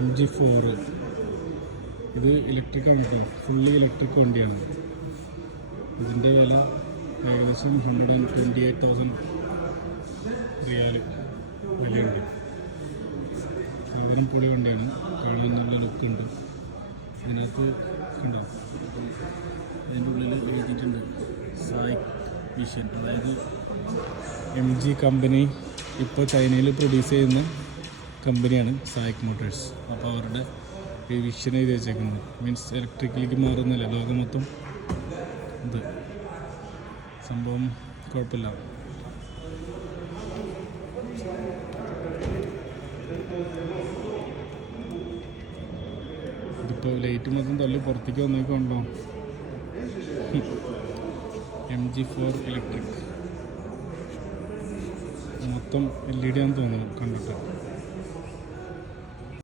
MG4 ഇത് ഇലക്ട്രിക്കാണ് കേട്ടോ, fully electric വണ്ടിയാണ്. ഇതിൻ്റെ വില ഏകദേശം 128,000 റിയാൽ വിലയുണ്ട്. സാധനം പൊളി വണ്ടിയാണ്, കാണാൻ നല്ല ലുക്കുണ്ട്. ഇതിനകത്ത് കണ്ടോ, അതിൻ്റെ ഉള്ളിൽ എഴുതിയിട്ടുണ്ട് സായിക് വിഷൻ, അതായത് MG കമ്പനി ഇപ്പോൾ ചൈനയിൽ പ്രൊഡ്യൂസ് ചെയ്യുന്ന കമ്പനിയാണ് സായിക് മോട്ടോഴ്സ്. അപ്പോൾ അവരുടെ ഈ വിഷൻ എഴുതി വെച്ചേക്കുന്നത് മീൻസ് ഇലക്ട്രിക്കിലേക്ക് മാറുന്നില്ല ലോകം മൊത്തം. ഇത് സംഭവം കുഴപ്പമില്ല. ഇതിപ്പോൾ ലൈറ്റ് മൊത്തം തള്ളി പുറത്തേക്ക് വന്നേക്കുണ്ടോ. MG4 ഇലക്ട്രിക് മൊത്തം LED ആണെന്ന് തോന്നുന്നു കണ്ടിട്ട്.